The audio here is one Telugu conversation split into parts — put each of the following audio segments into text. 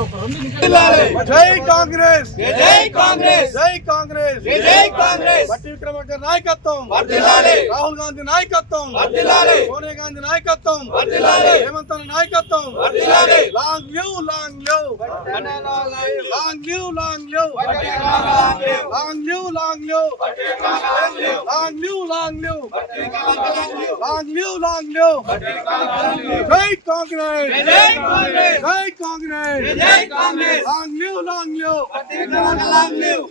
జై కాంగ్రెస్, జై కాంగ్రెస్, జై కాంగ్రెస్, జై కాంగ్రెస్. బట్టి విక్రమార్క నాయకత్వం వర్ధిల్లాలి, రాహుల్ గాంధీ నాయకత్వం వర్ధిల్లాలి, సోనియా గాంధీ నాయకత్వం వర్ధిల్లాలి, రేవంత్ అన్న నాయకత్వం వర్ధిల్లాలి. Long live, long live, long live, long live, long live, long live, long live, long live, long live, long live. జై కాంగ్రెస్, జై కాంగ్రెస్, జై కాంగ్రెస్, జై Congress. Long live, long live, long live.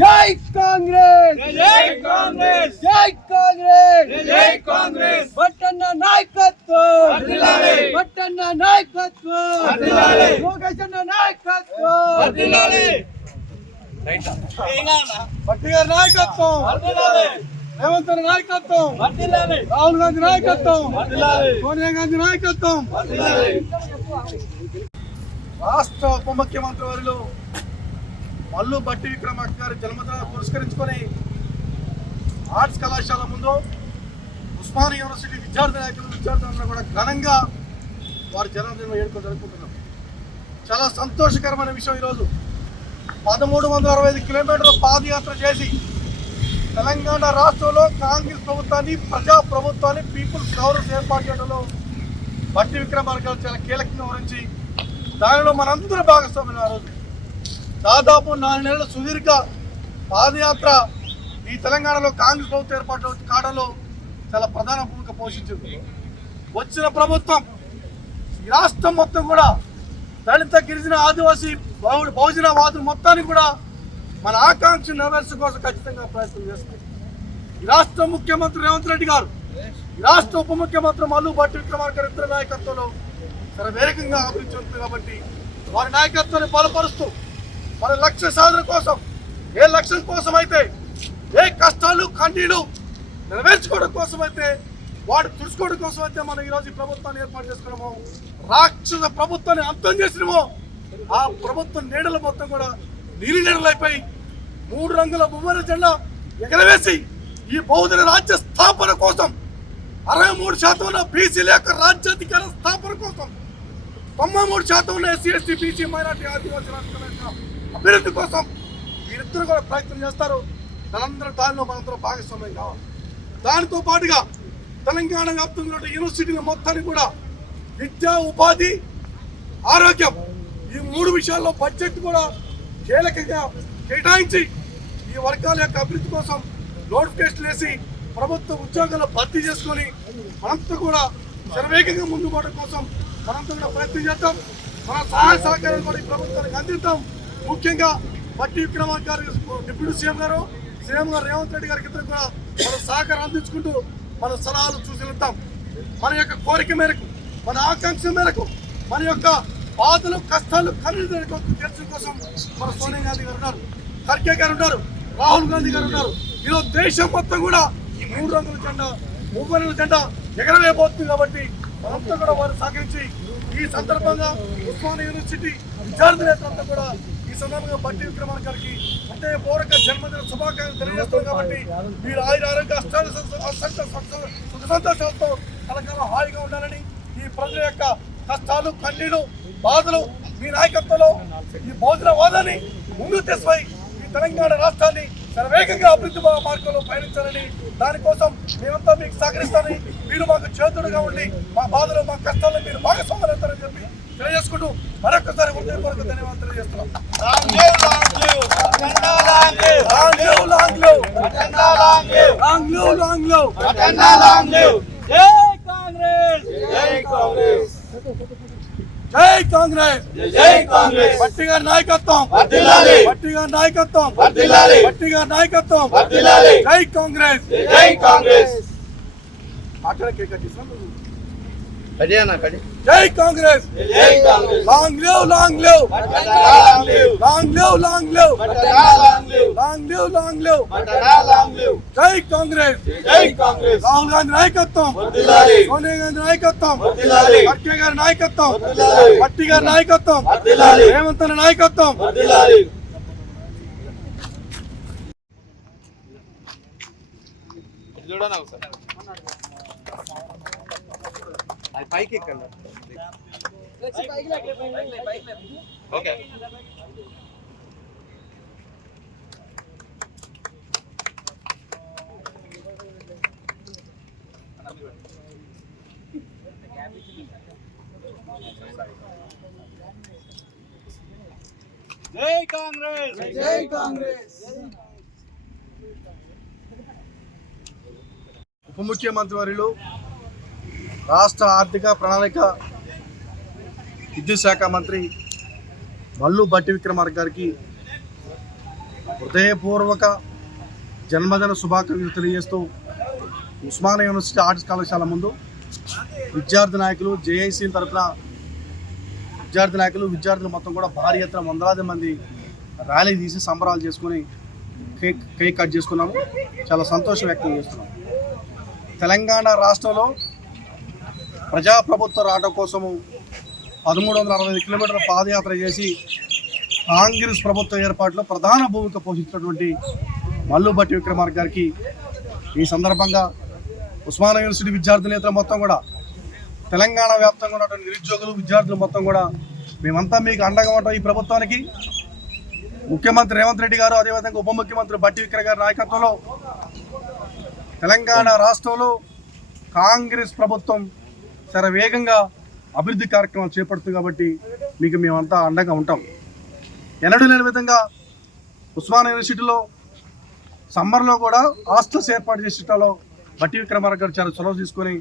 జై కాంగ్రెస్, జై కాంగ్రెస్, జై కాంగ్రెస్, జై కాంగ్రెస్. బట్టన్న నాయకత్వం, వర్ధిల్లాలి, బట్టన్న నాయకత్వం, వర్ధిల్లాలి, లోకేష్ అన్న నాయకత్వం, వర్ధిల్లాలి. బట్టి గారి నాయకత్వం, వర్ధిల్లాలి, రేవంత్ అన్న నాయకత్వం, వర్ధిల్లాలి, రాహుల్ గాంధీ నాయకత్వం, వర్ధిల్లాలి, సోనియా గాంధీ నాయకత్వం. వర్ధిల్లాలి. రాష్ట్ర ఉప ముఖ్యమంత్రి వారిలో మల్లు బట్టి విక్రమార్క గారి జన్మదినాన్ని పురస్కరించుకొని ఆర్ట్స్ కళాశాల ముందు ఉస్మానియా యూనివర్సిటీ విద్యార్థులందరూ కూడా ఘనంగా వారి జన్మదినం వేడుకలు జరుపుకుంటున్నాం. చాలా సంతోషకరమైన విషయం. ఈరోజు 1365 కిలోమీటర్ల పాదయాత్ర చేసి తెలంగాణ రాష్ట్రంలో కాంగ్రెస్ ప్రభుత్వాన్ని, ప్రజా ప్రభుత్వాన్ని, పీపుల్స్ కాంగ్రెస్ ఏర్పాటు చేయడంలో బట్టి విక్రమార్క గారు చాలా కీలకంగా వహించి దానిలో మనందరూ భాగస్వామ్యం. ఆ రోజు దాదాపు 4 నెలల సుదీర్ఘ పాదయాత్ర ఈ తెలంగాణలో కాంగ్రెస్ ప్రభుత్వం ఏర్పాటు కావడంలో చాలా ప్రధాన భూమిక పోషించింది. వచ్చిన ప్రభుత్వం ఈ రాష్ట్రం మొత్తం కూడా దళిత, గిరిజన, ఆదివాసీ, బహుజన వాదులు మొత్తాన్ని కూడా మన ఆకాంక్ష నెరవేర్చడం కోసం ఖచ్చితంగా ప్రయత్నం చేస్తుంది. ఈ రాష్ట్ర ముఖ్యమంత్రి రేవంత్ రెడ్డి గారు, ఈ రాష్ట్ర ఉప ముఖ్యమంత్రి మల్లు బట్టి విక్రమార్క గారి ఇద్దరు నాయకత్వంలో చాలా వేగంగా అభివృద్ధి చెందుతుంది. కాబట్టి వారి నాయకత్వాన్ని బలపరుస్తూ మన లక్ష్య సాధన కోసం, ఏ లక్ష్యం కోసం అయితే, ఏ కష్టాలు కన్నీళ్లు నెరవేర్చుకోవడం కోసం అయితే, వాడు తుడుచుకోవడం కోసం అయితే మనం ఈరోజు ఈ ప్రభుత్వాన్ని ఏర్పాటు చేసుకున్నామో, రాక్షస ప్రభుత్వాన్ని అంతం చేసినామో, ఆ ప్రభుత్వం నీడల మొత్తం కూడా నీలి నీడలైపోయి 3 రంగుల బొమ్మల జెండా ఎగరవేసి ఈ బహుజన రాజ్య స్థాపన కోసం 63% ఉన్న బీసీల యొక్క రాజ్యాధికార స్థాపన కోసం, 93% ఉన్న ఎస్సీ, ఎస్టీ, బీసీ, మైనార్టీ, ఆదివాసీ రాష్ట్రాల యొక్క అభివృద్ధి కోసం వీరిద్దరూ కూడా ప్రయత్నం చేస్తారు. దానిలో మనందరూ భాగస్వామ్యం కావాలి. దానితో పాటుగా తెలంగాణ వ్యాప్తంగా యూనివర్సిటీల మొత్తాన్ని కూడా విద్య, ఉపాధి, ఆరోగ్యం ఈ 3 విషయాల్లో బడ్జెట్ కూడా కీలకంగా కేటాయించి ఈ వర్గాల యొక్క అభివృద్ధి కోసం నోటిఫికేషన్ వేసి ప్రభుత్వ ఉద్యోగాలు భర్తీ చేసుకొని మనంతా కూడా శరవేగంగా ముందు పోవడం కోసం మనంతా కూడా ప్రయత్నం చేద్దాం. మన సహాయ సహకారాలు కూడా ఈ ప్రభుత్వానికి అందిద్దాం. ముఖ్యంగా బట్టి విక్రమార్క గారు, డిప్యూటీ సీఎం గారు, సీఎం గారు రేవంత్ రెడ్డి గారికి ఇద్దరు కూడా మన సహకారం అందించుకుంటూ మన సలహాలు సూచనలిద్దాం. మన యొక్క కోరిక మేరకు, మన ఆకాంక్ష మేరకు, మన యొక్క బాధలు, కష్టాలు, కన్నీళ్ళు తీర్చడం కోసం మన సోనియా గాంధీ గారు ఉన్నారు, ఖర్గే గారు ఉన్నారు, రాహుల్ గాంధీ గారు ఉన్నారు. ఈరోజు దేశం మొత్తం కూడా ఈ 3 రంగుల జెండా, 3 రంగుల జెండా ఎగరవేయబోతుంది. కాబట్టి మనంతా కూడా వారు సహకరించి ఈ సందర్భంగా ఉస్మానియా యూనివర్సిటీ విద్యార్థులంతా కూడా ఈ సందర్భంగా బట్టి విక్రమార్క గారికి హృదయపూర్వక జన్మదిన శుభాకాంక్షలు తెలియజేస్తున్నారు. కాబట్టి మీరు ఆరోగ్య సుఖ సంతోషాలతో కలకాలం హాయిగా ఉండాలని, ఈ ప్రజల యొక్క కష్టాలు, కన్నీళ్లు, బాధలు మీ నాయకత్వంలో ఈ భోజనవాదాన్ని ముందుకు తీసుకుపోయి ఈ తెలంగాణ రాష్ట్రాన్ని శరవేగంగా అభివృద్ధి మార్గంలో పయనించాలని, దానికోసం మేమంతా మీకు సహకరిస్తామని, మీరు మాకు చేతుడుగా ఉండి మా బాధలు, మా కష్టాలను మీరు భాగస్వామ్యాలని చెప్పి తెలియజేసుకుంటూ మరొకసారి హృదయపూర్వక ధన్యవాదాలు తెలియజేస్తున్నాం. జై కాంగ్రెస్, జై కాంగ్రెస్. బట్టి గారి నాయకత్వం, వర్ధిల్లాలి, బట్టి గారి నాయకత్వం, వర్ధిల్లాలి, బట్టి గారి నాయకత్వం, వర్ధిల్లాలి. జై కాంగ్రెస్, జై కాంగ్రెస్. జై కాంగ్రెస్, జై Congress. Long live, long live, long live, long live, long live, long live, long live, long live. Long live. జై కాంగ్రెస్, జై కాంగ్రెస్. రాహుల్ గాంధీ నాయకత్వం, వర్ధిల్లాలి, సోనియా గాంధీ నాయకత్వం, వర్ధిల్లాలి, ఖర్గే గారి నాయకత్వం, వర్ధిల్లాలి, బట్టి గారి నాయకత్వం, వర్ధిల్లాలి, రేవంత్ అన్న నాయకత్వం. వర్ధిల్లాలి. చూడండి ఒకసారి అది పైకి ఎక్కండి. ఓకే జై కాంగ్రెస్ జై కాంగ్రెస్. ఉప ముఖ్యమంత్రి వర్యులు రాష్ట్ర ఆర్థిక ప్రణాళిక విద్యుత్ శాఖ మంత్రి మల్లు భట్టి విక్రమార్క గారికి హృదయపూర్వక జన్మదిన శుభాకాంక్షలు తెలియజేస్తూ ఉస్మానియా యూనివర్సిటీ ఆర్ట్స్ కళాశాల ముందు విద్యార్థి నాయకులు జేఐసీ తరఫున విద్యార్థులు మొత్తం కూడా భారీ ఎత్తున వందలాది మంది ర్యాలీ తీసి సంబరాలు చేసుకుని కేక్ కట్ చేసుకున్నాము. చాలా సంతోషం వ్యక్తం చేస్తున్నాము. తెలంగాణ రాష్ట్రంలో ప్రజాప్రభుత్వ రావడం కోసము 1365 కిలోమీటర్ల పాదయాత్ర చేసి కాంగ్రెస్ ప్రభుత్వ ఏర్పాటులో ప్రధాన భూమిక పోషించినటువంటి మల్లు భట్టి విక్రమార్క గారికి ఈ సందర్భంగా ఉస్మానియా యూనివర్సిటీ విద్యార్థినేతలు మొత్తం కూడా తెలంగాణ వ్యాప్తంగా ఉన్నటువంటి నిరుద్యోగులు విద్యార్థులు మొత్తం కూడా మేమంతా మీకు అండగా ఉంటాం. ఈ ప్రభుత్వానికి ముఖ్యమంత్రి రేవంత్ రెడ్డి గారు, అదేవిధంగా ఉప ముఖ్యమంత్రి భట్టి విక్రమ గారి నాయకత్వంలో తెలంగాణ రాష్ట్రంలో కాంగ్రెస్ ప్రభుత్వం చాలా వేగంగా అభివృద్ధి కార్యక్రమాలు చేపడుతుంది. కాబట్టి మీకు మేమంతా అండగా ఉంటాం. ఎన్నడూ లేని విధంగా ఉస్మానియా యూనివర్సిటీలో సమ్మర్లో కూడా హాస్టల్స్ ఏర్పాటు చేసేటలో భట్టి విక్రమార్క గారు చాలా చొరవ తీసుకొని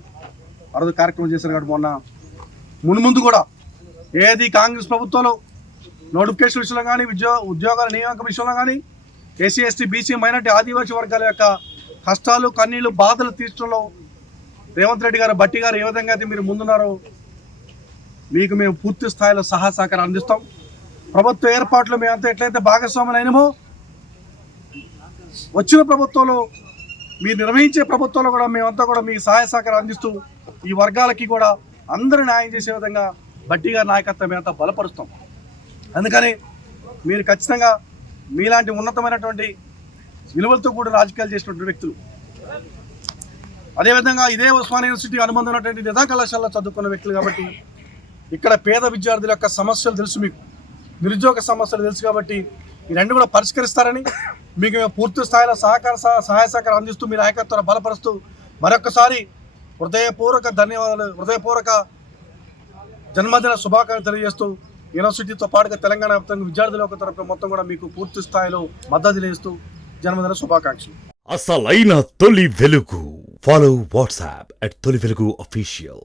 ఆ రోజు కార్యక్రమం చేశారు. కాబట్టి మున్ముందు కూడా ఏది కాంగ్రెస్ ప్రభుత్వంలో నోటిఫికేషన్ విషయంలో కానీ ఉద్యోగాల నియామకం విషయంలో కానీ ఎస్సీ ఎస్టీ బీసీ మైనార్టీ ఆదివాసీ వర్గాల యొక్క కష్టాలు కన్నీళ్లు బాధలు తీర్చడంలో రేవంత్ రెడ్డి గారు భట్టి గారు ఏ విధంగా అయితే మీరు ముందున్నారో మీకు మేము పూర్తి స్థాయిలో సహకారం అందిస్తాం. ప్రభుత్వ ఏర్పాట్లు మేమంతా ఎట్లయితే భాగస్వాములు అయినమో వచ్చిన ప్రభుత్వంలో మీరు నిర్వహించే ప్రభుత్వంలో కూడా మేమంతా కూడా మీకు సహకారం అందిస్తూ ఈ వర్గాలకి కూడా అందరూ న్యాయం చేసే విధంగా భట్టి గారి నాయకత్వం మేమంతా బలపరుస్తాం. అందుకని మీరు ఖచ్చితంగా మీలాంటి ఉన్నతమైనటువంటి విలువలతో కూడా రాజకీయాలు చేసినటువంటి వ్యక్తులు, అదేవిధంగా ఇదే ఉస్మానియా యూనివర్సిటీ అనుబంధం ఉన్నటువంటి నిజా కళాశాలలో చదువుకున్న వ్యక్తులు కాబట్టి ఇక్కడ పేద విద్యార్థుల యొక్క సమస్యలు తెలుసు, మీకు నిరుద్యోగ సమస్యలు తెలుసు. కాబట్టి ఈ రెండు కూడా పరిష్కరిస్తారని మీకు మేము పూర్తి స్థాయిలో సహాయ సహకారం అందిస్తూ మీ నాయకత్వాన్ని బలపరుస్తూ మరొకసారి హృదయపూర్వక ధన్యవాదాలు, హృదయపూర్వక జన్మదిన శుభాకాంక్షలు తెలియజేస్తూ యూనివర్సిటీతో పాటుగా తెలంగాణ వ్యాప్తంగా విద్యార్థుల యొక్క తరపున మొత్తం కూడా మీకు పూర్తి స్థాయిలో మద్దతు తెలియజేస్తూ జన్మదిన శుభాకాంక్షలు. అసలైన తొలి వెలుగు. ఫాలో వాట్సాప్ @తొలి వెలుగు official.